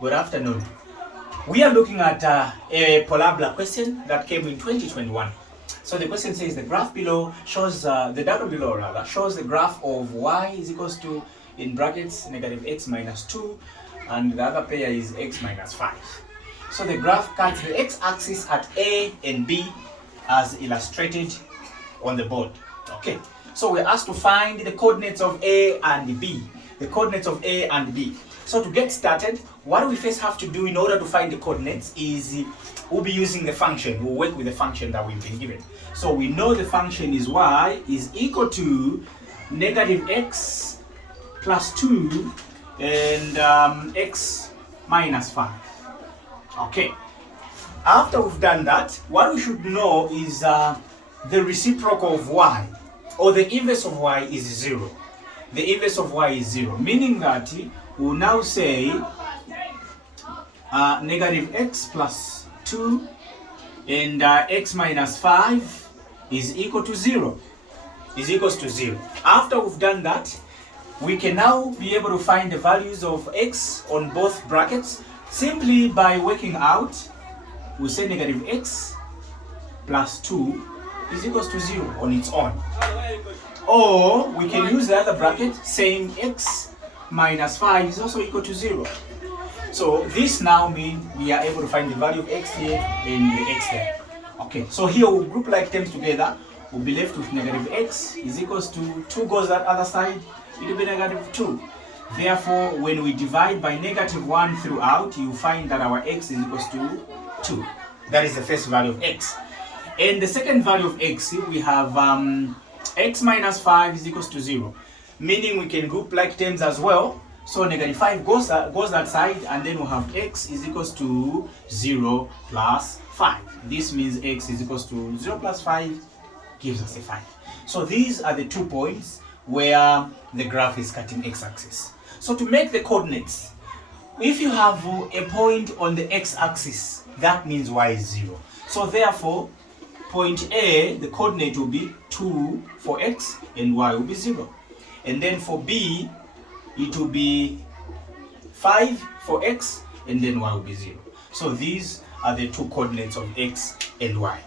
Good afternoon. We are looking at a Polabola question that came in 2021. So the question says the graph below shows, the diagram below rather, shows the graph of y is equals to, in brackets, negative x minus 2, and the other pair is x minus 5. So the graph cuts the x-axis at A and B as illustrated on the board. Okay, so we're asked to find the coordinates of A and B. The coordinates of A and B. So to get started, what we first have to do in order to find the coordinates is we'll be using the function. We'll work with the function that we've been given. So we know the function is y is equal to negative x plus 2 and x minus 5. Okay. After we've done that, what we should know is the reciprocal of y, or the inverse of y, is 0. The inverse of y is 0, meaning that we'll now say negative x plus 2 and x minus 5 is equal to 0. Is equals to 0. After we've done that, we can now be able to find the values of x on both brackets simply by working out. We'll say negative x plus 2 is equals to 0 on its own. Or we can use the other bracket saying x minus 5 is also equal to 0. So this now means we are able to find the value of x here and the x there. Okay, so here we'll group like terms together. We'll be left with negative x is equals to 2 goes that other side, it will be negative 2. Therefore, when we divide by negative 1 throughout, you find that our x is equals to 2. That is the first value of x. And the second value of x, we have x minus 5 is equals to 0. Meaning we can group like terms as well. So negative 5 goes that side, and then we'll have x is equals to 0 plus 5. This means x is equals to 0 plus 5 gives us a 5. So these are the 2 points where the graph is cutting x-axis. So to make the coordinates, if you have a point on the x-axis, that means y is 0. So therefore, point A, the coordinate will be 2 for x and y will be 0. And then for B, it will be 5 for x and then y will be 0. So these are the 2 coordinates of x and y.